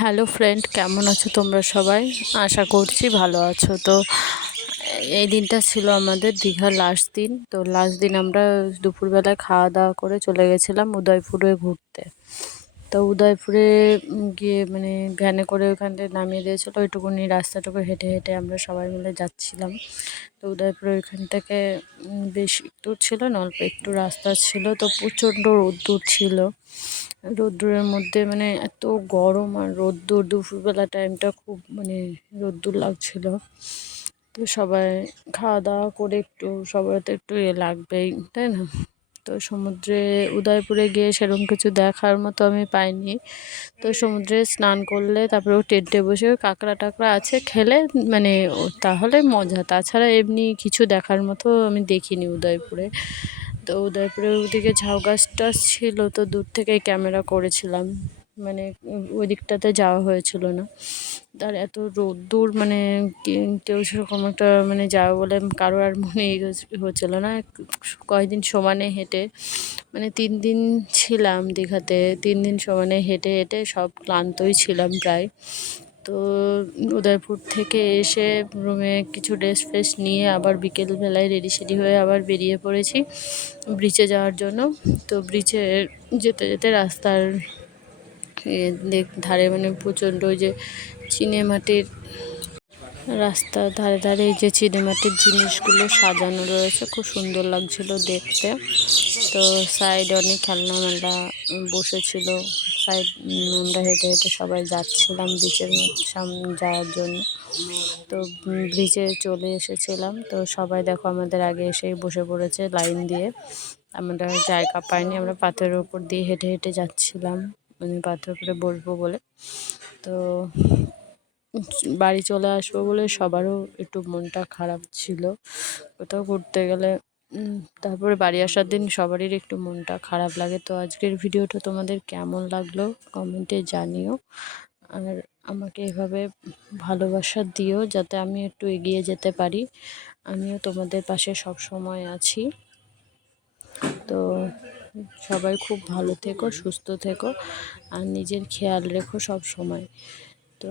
Hello friend কেমন আছো তোমরা সবাই? আশা করছি ভালো আছো। তো, এই দিনটা ছিল আমাদের দীঘার লাস্ট দিন। তো লাস্ট দিন আমরা দুপুরবেলায় খাওয়া দাওয়া করে চলে গেছিলাম উদয়পুরে ঘুরতে। তো উদয়পুরে গিয়ে মানে ভ্যানে করে ওখান থেকে নামিয়ে দিয়েছিলো। ওইটুকুনি রাস্তাটুকু হেঁটে হেঁটে আমরা সবাই মিলে যাচ্ছিলাম। তো উদয়পুরে ওইখান থেকে বেশি দূর ছিল না, অল্প একটু রাস্তা ছিল। তো প্রচণ্ড রোদ্দুর ছিল। রোদ্দুরের মধ্যে মানে এত গরম আর রোদ্দুর, দুপুরবেলা টাইমটা খুব মানে রোদ্দুর লাগছিল। তো সবাই খাওয়া দাওয়া করে একটু, সবার তো একটু ইয়ে লাগবেই, তাই না? তো সমুদ্রে, উদয়পুরে গিয়ে সেরকম কিছু দেখার মতো আমি পাইনি। তো সমুদ্রে স্নান করলে, তারপরে ও টেন্টে বসে কাঁকড়া টাকড়া আছে, খেলে মানে তাহলে মজা। তাছাড়া এমনি কিছু দেখার মতো আমি দেখিনি উদয়পুরে। তো উদয়পুরের ওদিকে ঝাউ গাছ টাছ ছিল, তো দূর থেকে ক্যামেরা করেছিলাম। মানে ওই দিকটাতে যাওয়া হয়েছিল না। তার এত রোদ্দুর মানে কেউ সেরকম একটা মানে যাওয়া বলে কারও আর মনে হচ্ছিল না। কয়েকদিন সমানে হেঁটে মানে তিন দিন ছিলাম দীঘাতে, তিন দিন সমানে হেঁটে হেঁটে সব ক্লান্তই ছিলাম প্রায়। তো উদয়পুর থেকে এসে রুমে কিছু ড্রেস ফ্রেস নিয়ে আবার বিকেলবেলায় রেডি সেডি হয়ে আবার বেরিয়ে পড়েছি ব্রিজে যাওয়ার জন্য। তো ব্রিজে যেতে যেতে রাস্তার ধারে মানে প্রচণ্ড ওই যে চিনেমাটির রাস্তার ধারে ধারে এই যে চিনেমাটির জিনিসগুলো সাজানো রয়েছে, খুব সুন্দর লাগছিল দেখতে। তো সাইড অনেক খেলনা মেলা বসেছিল। সাইড আমরা হেঁটে হেঁটে সবাই যাচ্ছিলাম ব্রিজের সামনে যাওয়ার জন্য। তো ব্রিজে চলে এসেছিলাম। তো সবাই দেখো আমাদের আগে এসেই বসে পড়েছে লাইন দিয়ে। আমরা জায়গা পাইনি, আমরা পাথরের ওপর দিয়ে হেঁটে হেঁটে যাচ্ছিলাম। মানে পাথর করে বসবো বলে। তো, বাড়ি চলে আসব বলে সবারও একটু মনটা খারাপ ছিল। কোথাও ঘুরতে গেলে তারপরে বাড়ি আসার দিন সবারই একটু মনটা খারাপ লাগে। তো আজকের ভিডিওটা তোমাদের কেমন লাগল কমেন্টে জানিও। আর আমাকে এভাবে ভালোবাসা দিও যাতে আমি একটু এগিয়ে যেতে পারি। আমিও তোমাদের পাশে সব সময় আছি। তো সবাই খুব ভালো থেকো, সুস্থ থেকো আর নিজের খেয়াল রেখো সব সময়। তো